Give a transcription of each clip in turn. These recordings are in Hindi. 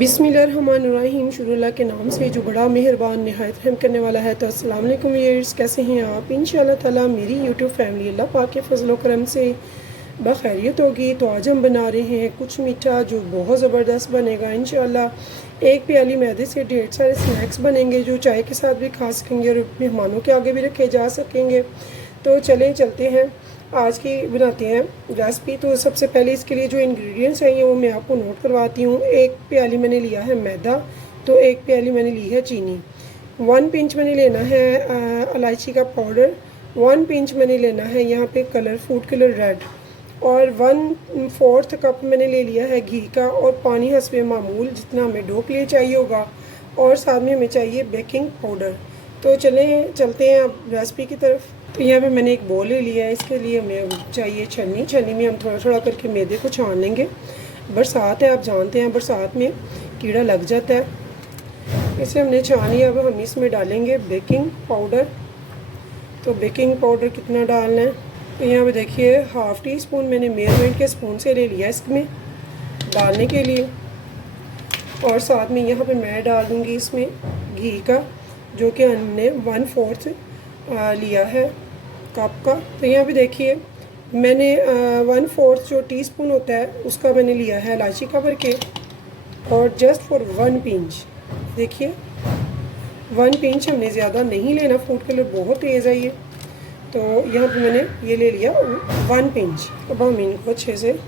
बिस्मिल्लाहिर्रहमानिर्रहीम। शुरू अल्लाह के नाम से जो बड़ा मेहरबान नहायत रहम करने वाला है। तो अस्सलाम वालेकुम व्यूअर्स, कैसे हैं आप? इंशाअल्लाह ताला मेरी यूट्यूब फैमिली अल्लाह पाक के फजल करम से बखैरियत होगी। तो आज हम बना रहे हैं कुछ मीठा जो बहुत ज़बरदस्त बनेगा इंशाअल्लाह। एक प्याली मैदे से ढेर सारे स्नैक्स बनेंगे जो चाय के साथ भी खा सकेंगे और मेहमानों के आगे भी रखे जा सकेंगे। तो चलते हैं आज की बनाते हैं रेसिपी। तो सबसे पहले इसके लिए जो इंग्रेडिएंट्स चाहिए वो मैं आपको नोट करवाती हूँ। एक प्याली मैंने लिया है मैदा, तो एक प्याली मैंने ली है चीनी। 1 पिंच मैंने लेना है इलायची का पाउडर। 1 पिंच मैंने लेना है यहाँ पे कलर, फूड कलर रेड। और 1/4 कप मैंने ले लिया है घी का। और पानी हस्बे मामूल जितना हमें डो के लिए चाहिए होगा। और साथ में हमें चाहिए बेकिंग पाउडर। तो चलते हैं अब रेसिपी की तरफ। तो यहाँ पे मैंने एक बोल ले लिया है। इसके लिए हमें चाहिए छन्नी में हम थोड़ा थोड़ा करके मैदे को छान लेंगे। बरसात है, आप जानते हैं बरसात में कीड़ा लग जाता है। इसे हमने छान लिया। अब हम इसमें डालेंगे बेकिंग पाउडर। तो बेकिंग पाउडर कितना डालना है? तो यहाँ पे देखिए 1/2 टीस्पून मैंने मेजरमेंट के स्पून से ले लिया इसमें डालने के लिए। और साथ में यहाँ पे मैं डाल दूँगी इसमें घी का, जो कि हमने 1/4 लिया है कप का। तो यहाँ पे देखिए मैंने 1/4 जो टीस्पून होता है उसका मैंने लिया है इलायची का भर के। और जस्ट फॉर 1 पिंच, देखिए 1 पिंच, हमने ज़्यादा नहीं लेना, फूड कलर बहुत तेज़ है ये। तो यहाँ पे मैंने ये ले लिया 1 पिंच। अब हम इनको अच्छे से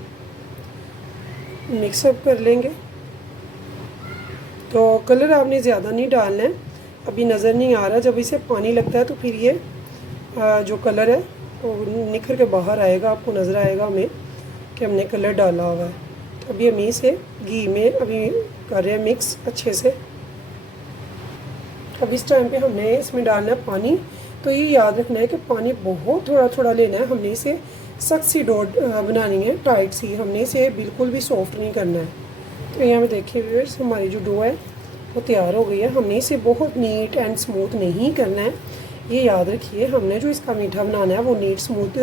मिक्सअप कर लेंगे। तो कलर आपने ज़्यादा नहीं डालना है, अभी नज़र नहीं आ रहा। जब इसे पानी लगता है तो फिर ये जो कलर है वो निखर के बाहर आएगा, आपको नज़र आएगा हमें कि हमने कलर डाला हुआ है। तो अभी हम इसे घी में अभी कर रहे हैं मिक्स अच्छे से। अब इस टाइम पे हमने इसमें डालना है पानी। तो ये याद रखना है कि पानी बहुत थोड़ा थोड़ा लेना है। हमने इसे सख्त सी डो बनानी है, टाइट सी। हमने इसे बिल्कुल भी सॉफ्ट नहीं करना है। तो यहाँ पे देखिए व्यूअर्स, हमारी जो डो है वो तैयार हो गई है। हमने इसे बहुत नीट एंड स्मूथ नहीं करना है, ये याद रखिए। हमने जो इसका मीठा बनाना है वो नीट स्मूथ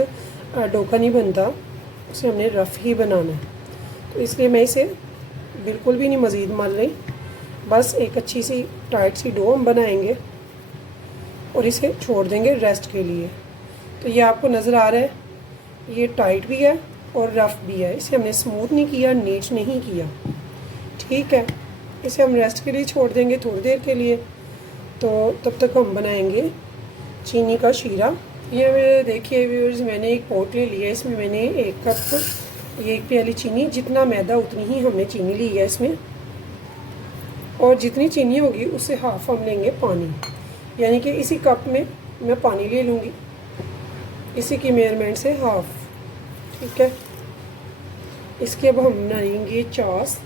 डो का नहीं बनता, उसे हमने रफ़ ही बनाना है। तो इसलिए मैं इसे बिल्कुल भी नहीं मज़ीद मल रही, बस एक अच्छी सी टाइट सी डो हम बनाएंगे और इसे छोड़ देंगे रेस्ट के लिए। तो ये आपको नज़र आ रहा है, ये टाइट भी है और रफ़ भी है। इसे हमने स्मूथ नहीं किया, नीट नहीं किया, ठीक है। इसे हम रेस्ट के लिए छोड़ देंगे थोड़ी देर के लिए। तो तब तक हम बनाएंगे चीनी का शीरा। ये देखिए व्यूअर्स, मैंने एक पोट ले लिया, इसमें मैंने 1 कप, ये 1 प्याली चीनी, जितना मैदा उतनी ही हमने चीनी ली है इसमें। और जितनी चीनी होगी उससे हाफ हम लेंगे पानी, यानी कि इसी कप में मैं पानी ले लूँगी, इसी की मेजरमेंट से हाफ, ठीक है। इसके अब हम बनाएंगे चास।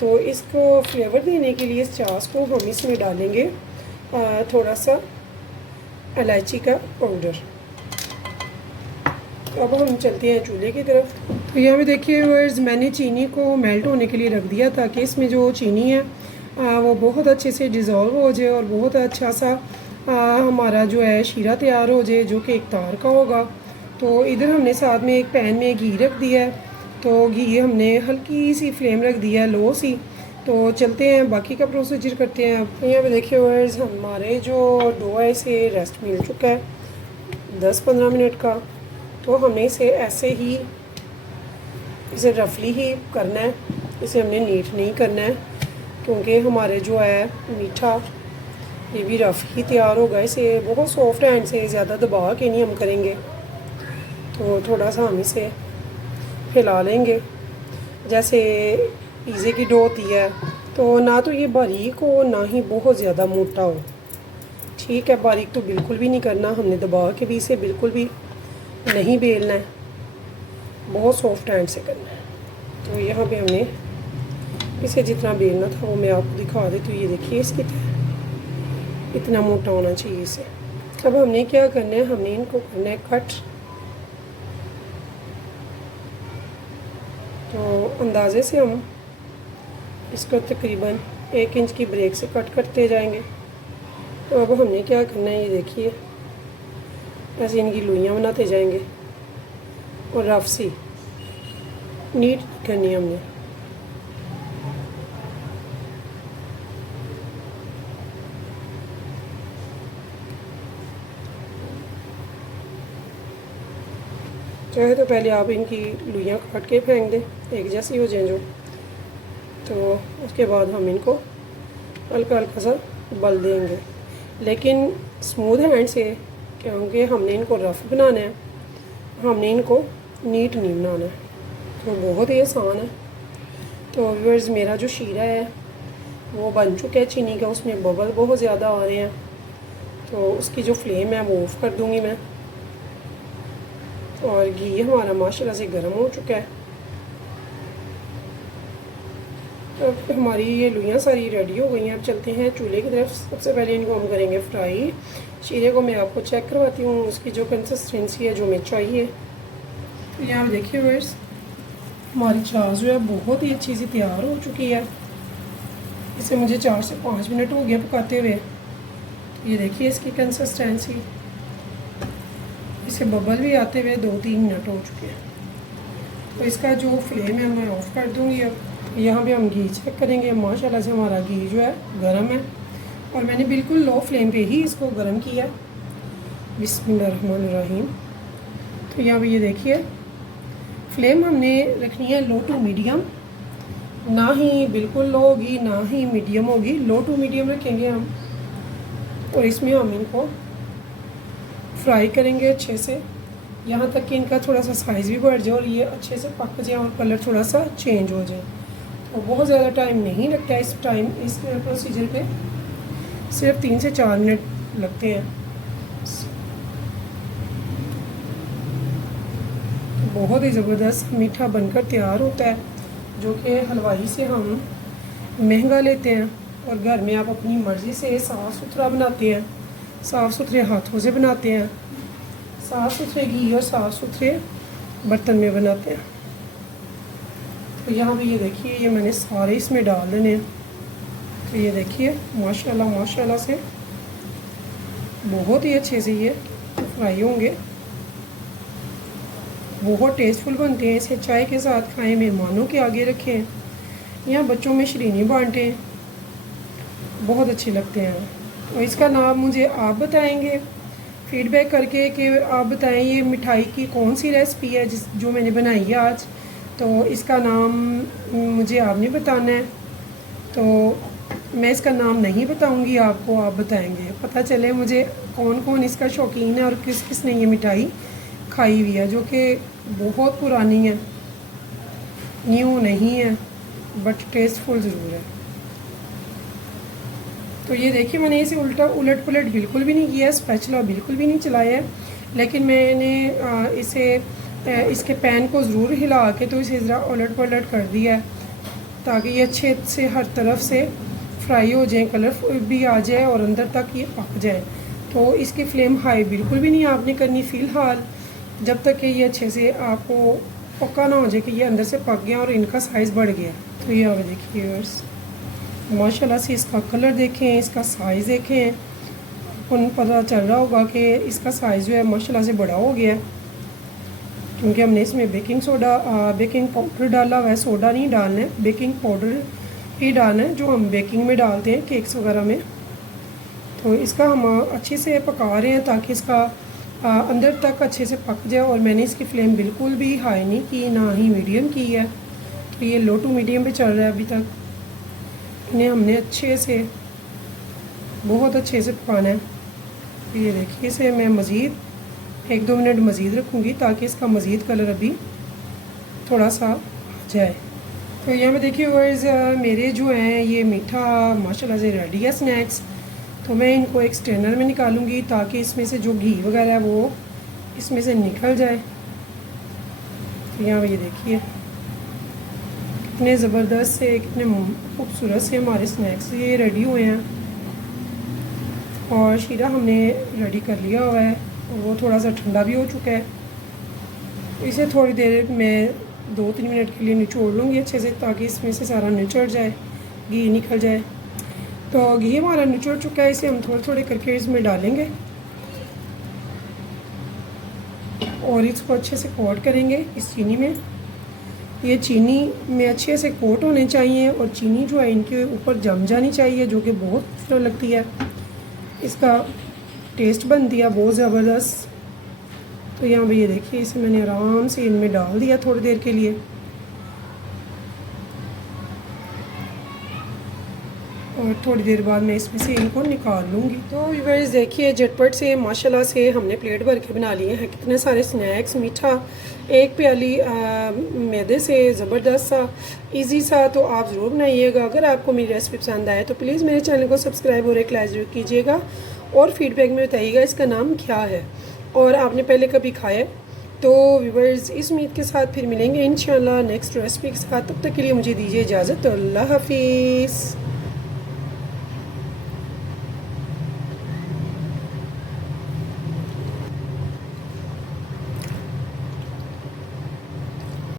तो इसको फ्लेवर देने के लिए इस चास को हम इसमें डालेंगे थोड़ा सा इलायची का पाउडर। तो अब हम चलते हैं चूल्हे की तरफ। तो यहाँ पे देखिए व्यूअर्स, मैंने चीनी को मेल्ट होने के लिए रख दिया ताकि इसमें जो चीनी है वो बहुत अच्छे से डिज़ोल्व हो जाए और बहुत अच्छा सा हमारा जो है शीरा तैयार हो जाए, जो कि एक तार का होगा। तो इधर हमने साथ में एक पैन में घी रख दिया है। तो घी हमने हल्की सी फ्लेम रख दिया है, लो सी। तो चलते हैं बाकी का प्रोसीजर करते हैं। अब यहाँ पे देखिए व्यूअर्स, हमारे जो डो है इसे रेस्ट मिल चुका है 10-15 मिनट का। तो हमें इसे ऐसे ही, इसे रफली ही करना है, इसे हमने नीट नहीं करना है, क्योंकि हमारे जो है मीठा ये भी रफ़ ही तैयार होगा। इसे बहुत सॉफ्ट हैंड से ज़्यादा दबा के नहीं हम करेंगे। तो थोड़ा सा हम इसे फैला लेंगे, जैसे पिज़्ज़े की डो होती है। तो ना तो ये बारीक हो ना ही बहुत ज़्यादा मोटा हो, ठीक है। बारीक तो बिल्कुल भी नहीं करना, हमने दबा के भी इसे बिल्कुल भी नहीं बेलना है, बहुत सॉफ्ट हैंड से करना है। तो यहाँ पे हमने इसे जितना बेलना था वो मैं आपको दिखा देती हूँ। ये देखिए इसकी इतना मोटा होना चाहिए इसे। अब हमने क्या करना है, हमने इनको करना है कट। तो अंदाज़े से हम इसको तकरीबन 1 इंच की ब्रेक से कट करते जाएंगे। तो अब हमने क्या करना है, ये देखिए ऐसे इनकी लुइयाँ बनाते जाएंगे और रफ सी नीट करनी है हमने। चाहे तो पहले आप इनकी लुइयाँ काट के फेंक दें, एक जैसी हो जाए जो, तो उसके बाद हम इनको हल्का हल्का सा बल देंगे, लेकिन स्मूथ हैंड से, क्योंकि हमने इनको रफ़ बनाना है, हमने इनको नीट नहीं बनाना है। तो बहुत ही आसान है। तो व्यूअर्स, मेरा जो शीरा है वो बन चुका है चीनी का, उसमें बबल बहुत ज़्यादा आ रहे हैं, तो उसकी जो फ्लेम है वो ऑफ़ कर दूँगी मैं। और घी हमारा माशाल्लाह से गर्म हो चुका है। अब हमारी ये लुइयाँ सारी रेडी हो गई हैं। अब चलते हैं चूल्हे की तरफ। सबसे पहले इनको हम करेंगे फ्राई। शीरे को मैं आपको चेक करवाती हूँ, उसकी जो कंसिस्टेंसी है जो हमें चाहिए। तो यहाँ देखिए व्यूअर्स, हमारी चाश जो है बहुत ही अच्छी सी तैयार हो चुकी है। इसे मुझे 4 से 5 मिनट हो गया पकाते हुए। तो ये देखिए इसकी कंसिस्टेंसी, इसे बबल भी आते हुए 2-3 मिनट हो चुके हैं। तो इसका जो फ्लेम है मैं ऑफ़ कर दूँगी। अब यहाँ पे हम घी चेक करेंगे। माशाल्लाह से हमारा घी जो है गर्म है, और मैंने बिल्कुल लो फ्लेम पे ही इसको गर्म किया। बिस्मिल्लाहिर्रहमानिर्रहीम। तो यहाँ पे ये देखिए, फ्लेम हमने रखनी है लो टू मीडियम, ना ही बिल्कुल लो होगी ना ही मीडियम होगी, लो टू मीडियम रखेंगे हम। और इसमें हम इनको फ्राई करेंगे अच्छे से, यहाँ तक कि इनका थोड़ा सा साइज़ भी बढ़ जाए और ये अच्छे से पक जाए और कलर थोड़ा सा चेंज हो जाए। तो बहुत ज़्यादा टाइम नहीं लगता है इस प्रोसीजर पे, सिर्फ 3 से 4 मिनट लगते हैं। बहुत ही ज़बरदस्त मीठा बनकर तैयार होता है, जो कि हलवाई से हम महंगा लेते हैं, और घर में आप अपनी मर्ज़ी से साफ़ सुथरा बनाते हैं, साफ़ सुथरे हाथों से बनाते हैं, साफ़ सुथरे घी और साफ़ सुथरे बर्तन में बनाते हैं। तो यहाँ पे ये देखिए, ये मैंने सारे इसमें डाल देने हैं। तो ये देखिए माशाल्लाह माशाल्लाह से बहुत ही अच्छे से ये फ्राई होंगे, बहुत टेस्टफुल बनते हैं। इसे चाय के साथ खाएं, मेहमानों के आगे रखें, या बच्चों में शीरीनी बांटें, बहुत अच्छे लगते हैं। और इसका नाम मुझे आप बताएंगे फीडबैक करके कि आप बताएं ये मिठाई की कौन सी रेसिपी है जो मैंने बनाई है आज। तो इसका नाम मुझे आपने बताना है, तो मैं इसका नाम नहीं बताऊंगी आपको, आप बताएंगे, पता चले मुझे कौन कौन इसका शौकीन है और किस किस ने ये मिठाई खाई हुई है, जो कि बहुत पुरानी है, न्यू नहीं है, बट टेस्टफुल ज़रूर है। तो ये देखिए, मैंने इसे उलट पुलट बिल्कुल भी नहीं किया, स्पैचुला बिल्कुल भी नहीं चलाया है, लेकिन मैंने इसके पैन को ज़रूर हिला के तो इसे ज़रा उलट पलट कर दिया है, ताकि ये अच्छे से हर तरफ से फ्राई हो जाए, कलर भी आ जाए और अंदर तक ये पक जाए। तो इसकी फ्लेम हाई बिल्कुल भी नहीं आपने करनी फ़िलहाल, जब तक कि ये अच्छे से आपको पक्का ना हो जाए कि ये अंदर से पक गया और इनका साइज़ बढ़ गया। तो ये आप देखिए व्यूअर्स, माशाल्लाह से इसका कलर देखें, इसका साइज़ देखें, उन पता चल रहा होगा कि इसका साइज़ जो है माशाल्लाह से बड़ा हो गया है, क्योंकि हमने इसमें बेकिंग पाउडर डाला हुआ है। सोडा नहीं डालना है, बेकिंग पाउडर ही डालना है, जो हम बेकिंग में डालते हैं केक्स वगैरह में। तो इसका हम अच्छे से पका रहे हैं ताकि इसका अंदर तक अच्छे से पक जाए। और मैंने इसकी फ्लेम बिल्कुल भी हाई नहीं की, ना ही मीडियम की है, तो ये लो टू मीडियम पे चल रहा है अभी तक। इन्हें हमने अच्छे से, बहुत अच्छे से पकाना है। ये देखिए, इसे मैं मज़ीद 1-2 मिनट मज़ीद रखूँगी ताकि इसका मज़ीद कलर अभी थोड़ा सा आ जाए। तो यहाँ पे देखिए व्यूअर्स, मेरे जो हैं ये मीठा माशाल्लाह से रेडी है स्नैक्स। तो मैं इनको एक स्ट्रेनर में निकालूंगी ताकि इसमें से जो घी वगैरह है वो इसमें से निकल जाए। तो यहाँ पे ये देखिए कितने ज़बरदस्त से, कितने खूबसूरत से हमारे स्नैक्स ये रेडी हुए हैं। और शीरा हमने रेडी कर लिया हुआ है, और वो थोड़ा सा ठंडा भी हो चुका है। इसे थोड़ी देर में 2-3 मिनट के लिए निचोड़ लूँगी अच्छे से, ताकि इसमें से सारा निचड़ जाए, घी निकल जाए। तो घी हमारा निचड़ चुका है, इसे हम थोड़े थोड़े करके इसमें डालेंगे और इसको अच्छे से कोट करेंगे इस चीनी में। ये चीनी में अच्छे से कोट होने चाहिए, और चीनी जो है इनके ऊपर जम जानी चाहिए, जो कि बहुत खूबसूरत लगती है, इसका टेस्ट बनती है बहुत ज़बरदस्त। तो यहाँ पे ये देखिए इसे मैंने आराम से इनमें डाल दिया थोड़ी देर के लिए, और थोड़ी देर बाद मैं इसमें से इनको निकाल लूँगी। तो व्यूअर्स देखिए झटपट से माशाल्लाह से हमने प्लेट भर के बना लिए हैं कितने सारे स्नैक्स, मीठा, एक प्याली मैदे से ज़बरदस्त सा इजी सा। तो आप ज़रूर बनाइएगा। अगर आपको मेरी रेसिपी पसंद आए तो प्लीज़ मेरे चैनल को सब्सक्राइब और एक लाइक ज़रूर कीजिएगा और फीडबैक में बताइएगा इसका नाम क्या है और आपने पहले कभी खाया। तो व्यूअर्स इस उम्मीद के साथ फिर मिलेंगे इंशाल्लाह नेक्स्ट रेसिपी के साथ। तब तक के लिए मुझे दीजिए इजाज़त। तो अल्लाह हाफिज़।